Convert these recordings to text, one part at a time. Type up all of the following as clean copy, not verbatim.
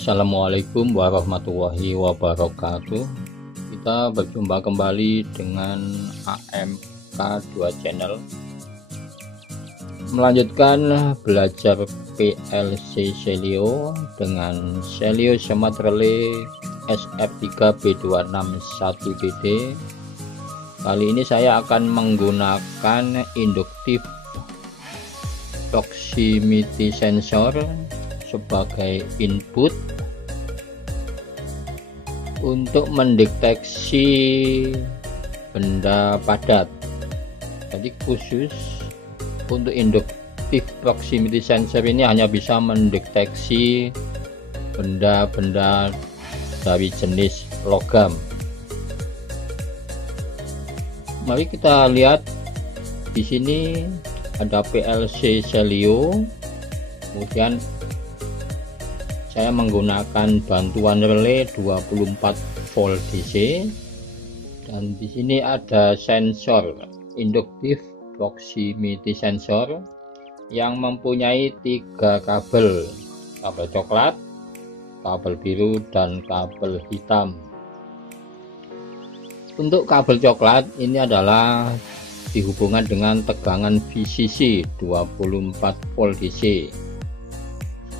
Assalamualaikum warahmatullahi wabarakatuh. Kita berjumpa kembali dengan AMK2 channel, melanjutkan belajar PLC Celio dengan Celio Smart Relay SR3B261BD. Kali ini saya akan menggunakan induktif proximity sensor sebagai input untuk mendeteksi benda padat. Jadi khusus untuk induktif proximity sensor ini hanya bisa mendeteksi benda-benda dari jenis logam. Mari kita lihat di sini ada PLC Celio, kemudian saya menggunakan bantuan relay 24 volt DC, dan di sini ada sensor induktif proximity sensor yang mempunyai 3 kabel coklat, kabel biru, dan kabel hitam. Untuk kabel coklat ini adalah dihubungkan dengan tegangan VCC 24 volt DC.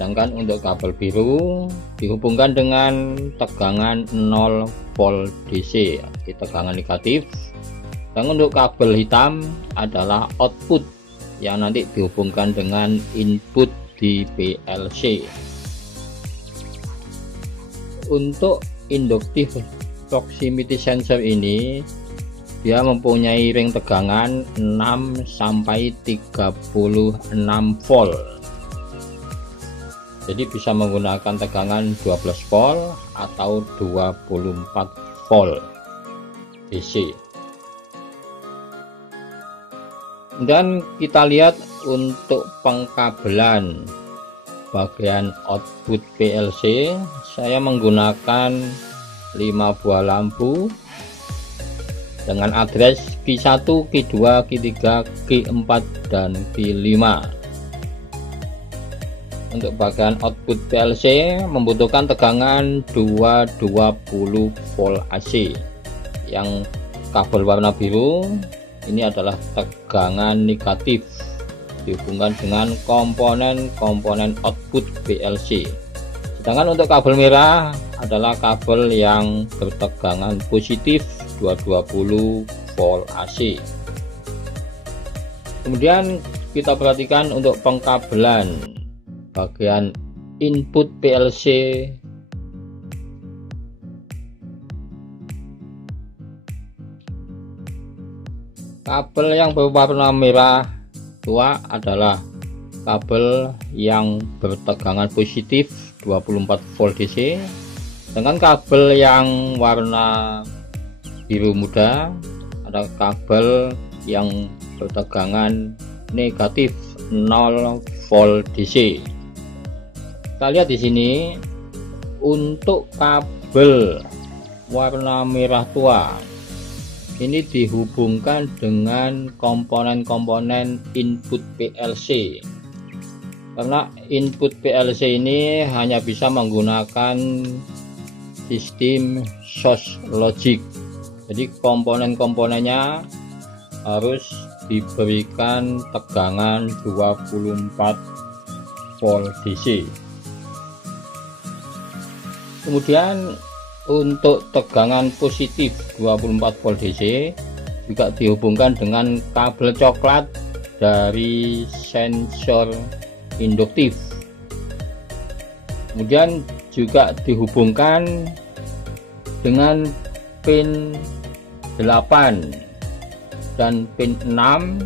Sedangkan untuk kabel biru dihubungkan dengan tegangan 0 volt DC, tegangan negatif. Dan untuk kabel hitam adalah output yang nanti dihubungkan dengan input di PLC. Untuk induktif proximity sensor ini dia mempunyai ring tegangan 6 sampai 36 volt. Jadi bisa menggunakan tegangan 12 volt atau 24 volt DC. Dan kita lihat untuk pengkabelan bagian output PLC, saya menggunakan 5 buah lampu dengan address Q1, Q2, Q3, Q4, dan Q5. Untuk bagian output PLC membutuhkan tegangan 220 volt AC. Yang kabel warna biru ini adalah tegangan negatif dihubungkan dengan komponen output PLC. Sedangkan untuk kabel merah adalah kabel yang bertegangan positif 220 volt AC. Kemudian kita perhatikan untuk pengkabelan bagian input PLC. Kabel yang berwarna merah tua adalah kabel yang bertegangan positif 24 volt DC, dengan kabel yang warna biru muda ada kabel yang bertegangan negatif 0 volt DC. Kita lihat di sini untuk kabel warna merah tua ini dihubungkan dengan komponen-komponen input PLC, karena input PLC ini hanya bisa menggunakan sistem source logic. Jadi komponen-komponennya harus diberikan tegangan 24 volt DC. Kemudian untuk tegangan positif 24 volt DC juga dihubungkan dengan kabel coklat dari sensor induktif. Kemudian juga dihubungkan dengan pin 8 dan pin 6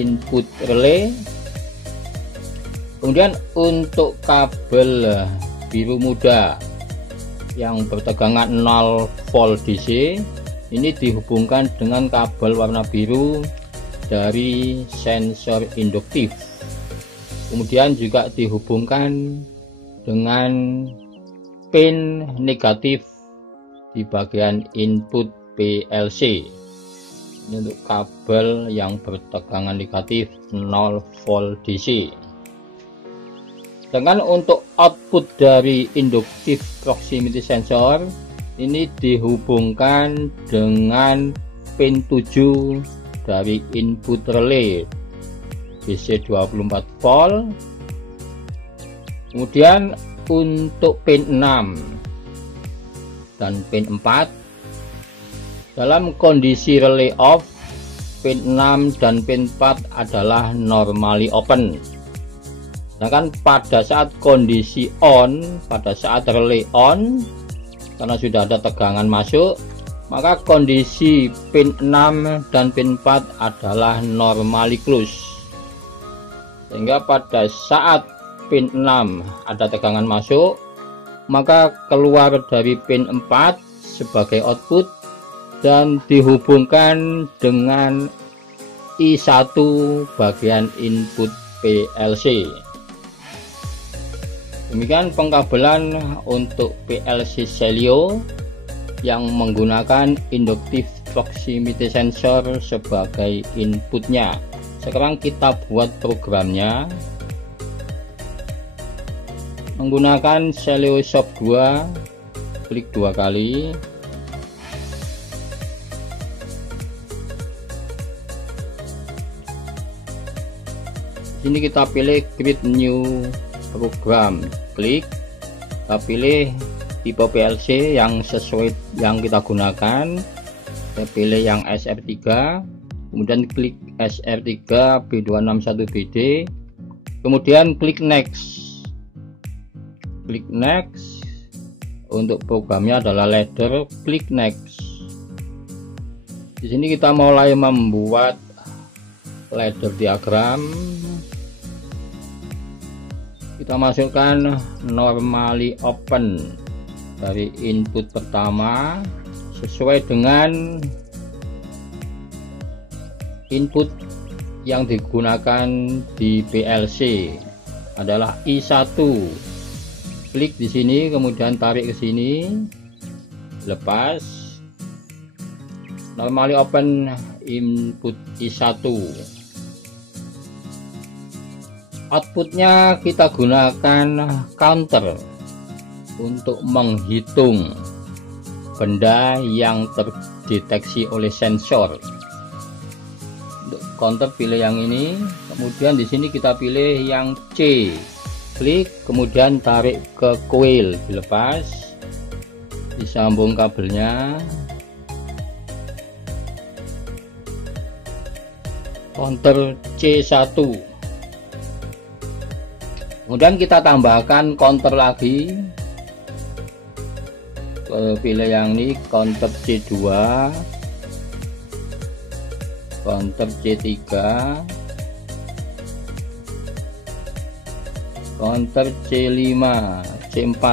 input relay. Kemudian untuk kabel biru muda yang bertegangan 0 volt DC ini dihubungkan dengan kabel warna biru dari sensor induktif. Kemudian juga dihubungkan dengan pin negatif di bagian input PLC. Ini untuk kabel yang bertegangan negatif 0 volt DC. Dengan untuk output dari inductive proximity sensor ini dihubungkan dengan pin 7 dari input relay DC 24 volt. Kemudian untuk pin 6 dan pin 4 dalam kondisi relay off, pin 6 dan pin 4 adalah normally open. Sedangkan pada saat kondisi on, pada saat relay on, karena sudah ada tegangan masuk, maka kondisi pin 6 dan pin 4 adalah normally close. Sehingga pada saat pin 6 ada tegangan masuk, maka keluar dari pin 4 sebagai output dan dihubungkan dengan I1 bagian input PLC. Demikian pengkabelan untuk PLC Celio yang menggunakan inductive proximity sensor sebagai inputnya. Sekarang kita buat programnya menggunakan Celio Shop 2, klik 2 kali. Sini kita pilih create new program, klik, kita pilih tipe PLC yang sesuai yang kita gunakan, kita pilih yang SR3, kemudian klik SR3 B261BD, kemudian klik next. Klik next. Untuk programnya adalah ladder, klik next. Di sini kita mulai membuat ladder diagram. Kita masukkan normally open dari input pertama sesuai dengan input yang digunakan di PLC adalah I1. Klik di sini, kemudian tarik ke sini, lepas, normally open input I1. Outputnya kita gunakan counter untuk menghitung benda yang terdeteksi oleh sensor. Untuk counter pilih yang ini, kemudian di sini kita pilih yang C, klik, kemudian tarik ke coil, dilepas, disambung kabelnya, counter C1. Kemudian kita tambahkan counter lagi, pilih yang ini, counter C2, counter C3, counter C5, C4,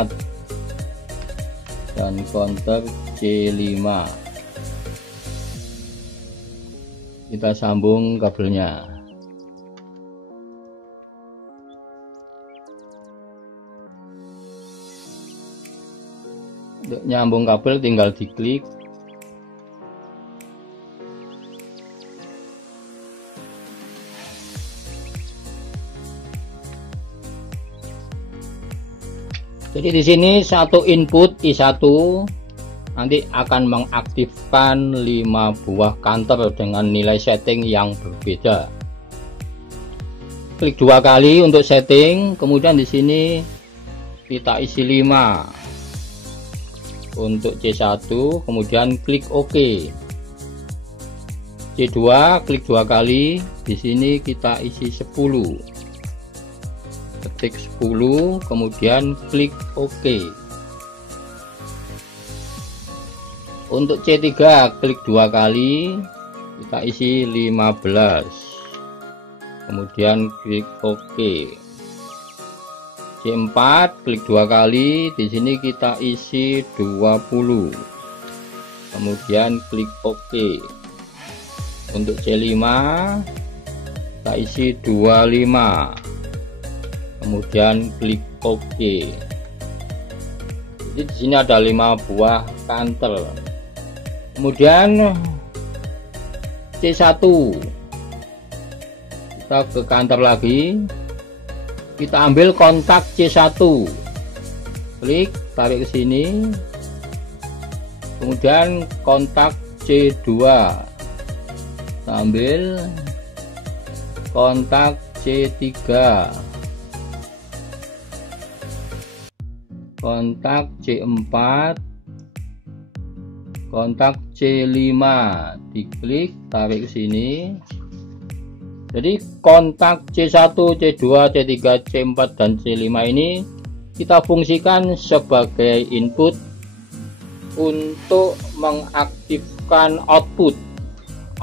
dan counter C5. Kita sambung kabelnya. Untuk nyambung kabel tinggal diklik, jadi di sini satu input I1 nanti akan mengaktifkan 5 buah counter dengan nilai setting yang berbeda. Klik 2 kali untuk setting, kemudian di sini kita isi 5 untuk C1, kemudian klik OK. C2 klik 2 kali, di sini kita isi 10, ketik 10, kemudian klik OK. Untuk C3 klik 2 kali, kita isi 15, kemudian klik OK. C4 klik 2 kali, di sini kita isi 20, kemudian klik OK. Untuk C5 kita isi 25, kemudian klik OK. Jadi di sini ada 5 buah counter. Kemudian C1 kita ke counter lagi, kita ambil kontak C1, klik, tarik ke sini, kemudian kontak C2, kita ambil kontak C3, kontak C4, kontak C5, diklik, tarik ke sini. Jadi kontak C1, C2, C3, C4 dan C5 ini kita fungsikan sebagai input untuk mengaktifkan output.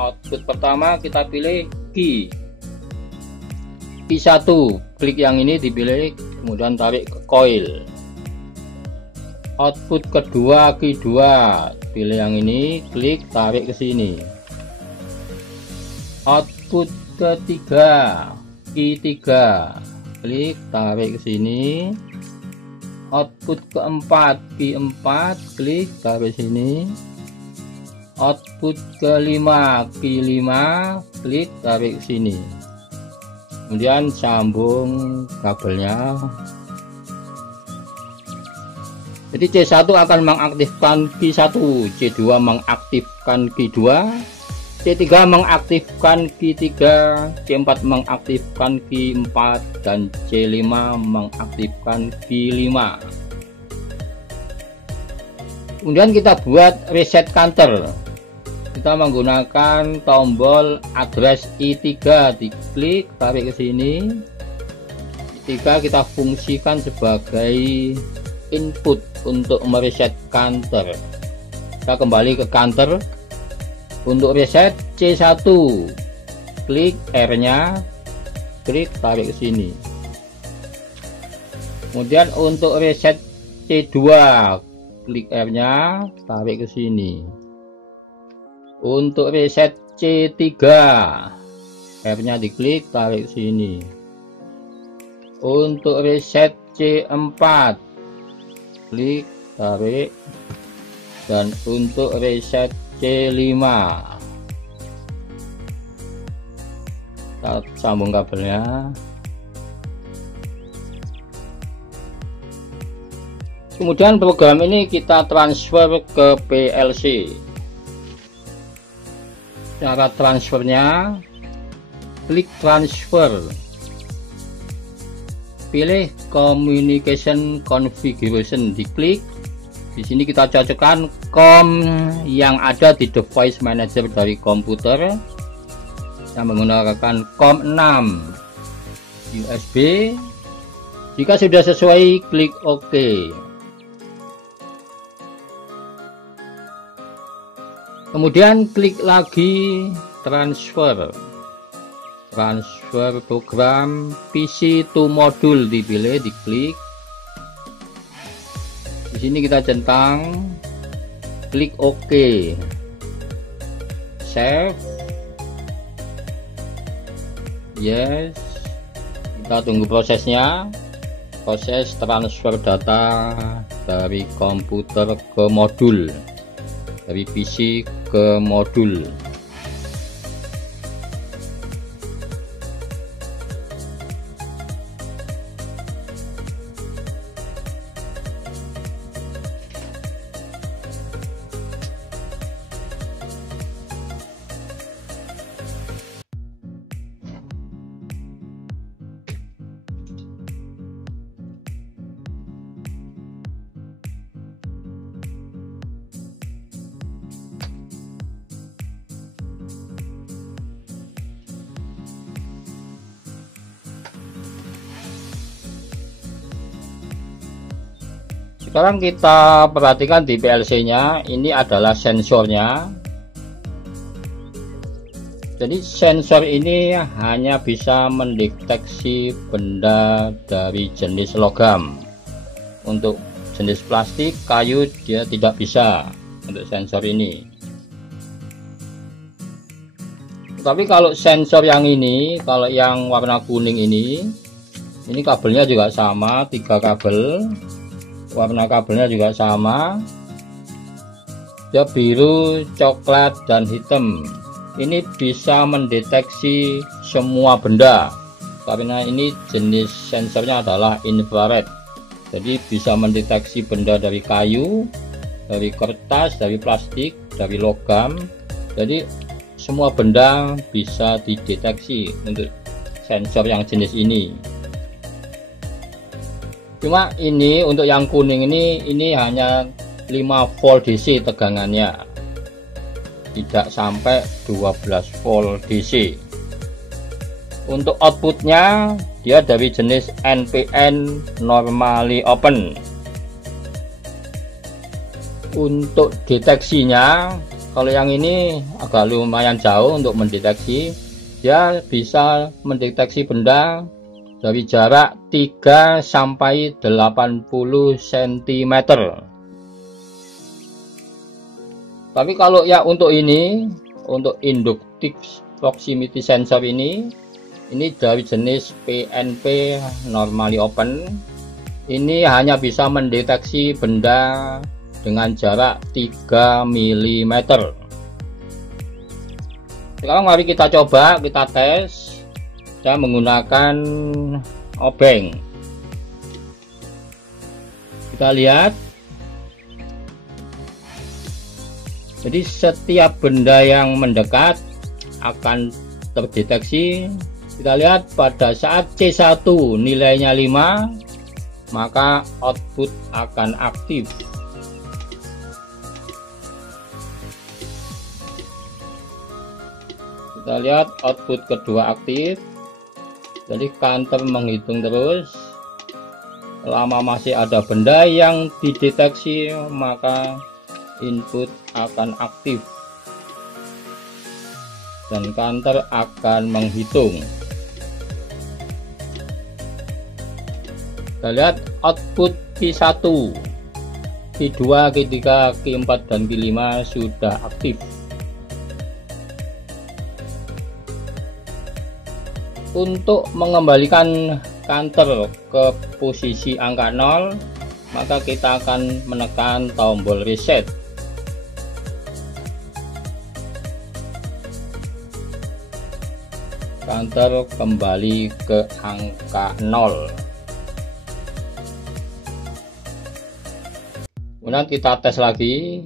Output pertama kita pilih key 1, klik yang ini dipilih, kemudian tarik ke coil. Output kedua key 2, pilih yang ini, klik, tarik ke sini. Output ketiga key 3, klik, tarik ke sini. Output keempat key 4, klik, tarik sini. Output kelima key 5, klik, tarik sini. Kemudian sambung kabelnya. Jadi C1 akan mengaktifkan key 1, C2 mengaktifkan key 2, C3 mengaktifkan key 3, C4 mengaktifkan key 4, dan C5 mengaktifkan key 5. Kemudian kita buat reset counter. Kita menggunakan tombol address I3, diklik, tarik ke sini. I3 kita fungsikan sebagai input untuk mereset counter. Kita kembali ke counter. Untuk reset C1, klik R-nya, klik, tarik ke sini. Kemudian untuk reset C2, klik R-nya, tarik ke sini. Untuk reset C3, R-nya diklik, tarik ke sini. Untuk reset C4, klik, tarik. Dan untuk reset C5, kita sambung kabelnya. Kemudian program ini kita transfer ke PLC. Cara transfernya, klik transfer, pilih communication configuration, diklik. Di sini kita cocokkan COM yang ada di device manager dari komputer. Kita menggunakan COM 6 USB. Jika sudah sesuai, klik OK. Kemudian klik lagi transfer. Transfer program PC to module, dipilih, diklik. Di sini kita centang, klik OK, save, yes. Kita tunggu prosesnya, proses transfer data dari komputer ke modul, dari PC ke modul. Sekarang kita perhatikan di PLC-nya, ini adalah sensornya. Jadi sensor ini hanya bisa mendeteksi benda dari jenis logam. Untuk jenis plastik, kayu, dia tidak bisa untuk sensor ini. Tapi kalau sensor yang ini, kalau yang warna kuning ini kabelnya juga sama, 3 kabel. Warna kabelnya juga sama, dia biru, coklat, dan hitam. Ini bisa mendeteksi semua benda karena ini jenis sensornya adalah infrared, jadi bisa mendeteksi benda dari kayu, dari kertas, dari plastik, dari logam. Jadi semua benda bisa dideteksi untuk sensor yang jenis ini. Cuma ini untuk yang kuning ini hanya 5 volt DC tegangannya, tidak sampai 12 volt DC. Untuk outputnya dia dari jenis NPN normally open. Untuk deteksinya, kalau yang ini agak lumayan jauh untuk mendeteksi, dia bisa mendeteksi benda dari jarak 3 sampai 80 cm. Tapi kalau ya untuk ini, untuk inductive proximity sensor ini dari jenis PNP normally open. Ini hanya bisa mendeteksi benda dengan jarak 3 mm. Sekarang mari kita coba, kita tes. Saya menggunakan obeng. Kita lihat. Jadi setiap benda yang mendekat akan terdeteksi. Kita lihat pada saat C1 nilainya 5, maka output akan aktif. Kita lihat output kedua aktif. Jadi counter menghitung terus. Selama masih ada benda yang dideteksi, maka input akan aktif dan counter akan menghitung. Kita lihat output Q1, Q2, Q3, Q4 dan Q5 sudah aktif. Untuk mengembalikan counter ke posisi angka 0, maka kita akan menekan tombol reset. Counter kembali ke angka 0. Kemudian kita tes lagi.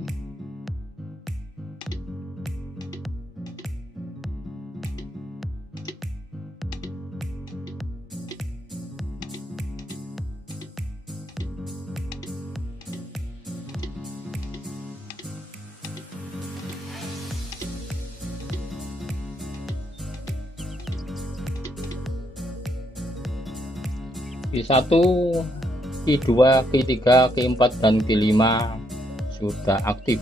Q1, Q2, Q3, Q4 dan Q5 sudah aktif.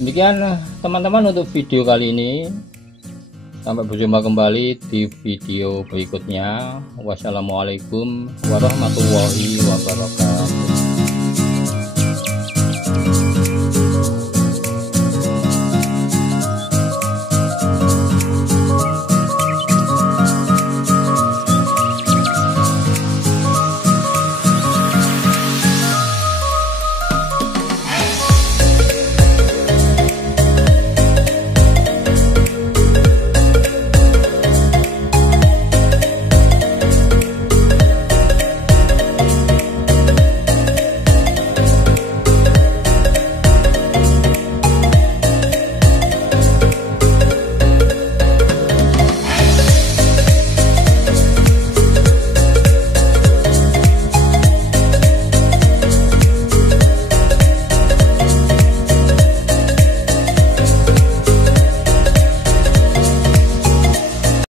Demikian teman-teman untuk video kali ini. Sampai berjumpa kembali di video berikutnya. Wassalamualaikum warahmatullahi wabarakatuh.